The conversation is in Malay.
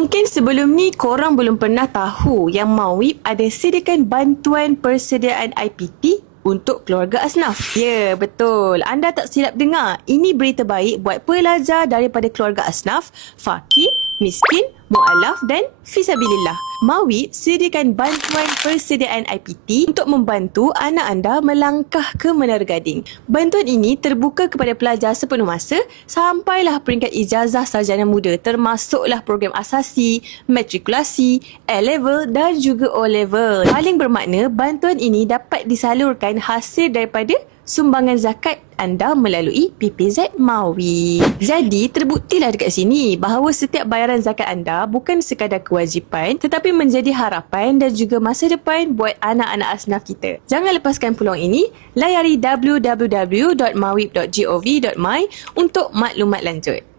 Mungkin sebelum ni korang belum pernah tahu yang Mawib ada sediakan bantuan persediaan IPT untuk keluarga asnaf. Ya, betul. Anda tak silap dengar. Ini berita baik buat pelajar daripada keluarga asnaf, fakir, miskin, mu'alaf dan fisabilillah. Mawib sediakan bantuan persediaan IPT untuk membantu anak anda melangkah ke Menara Gading. Bantuan ini terbuka kepada pelajar sepenuh masa sampailah peringkat ijazah sarjana muda, termasuklah program asasi, matrikulasi, A-level dan juga O-level. Paling bermakna, bantuan ini dapat disalurkan hasil daripada sumbangan zakat anda melalui PPZ Mawib. Jadi, terbuktilah dekat sini bahawa setiap bayaran zakat anda bukan sekadar kewajipan tetapi menjadi harapan dan juga masa depan buat anak-anak asnaf kita. Jangan lepaskan peluang ini. Layari www.mawib.gov.my untuk maklumat lanjut.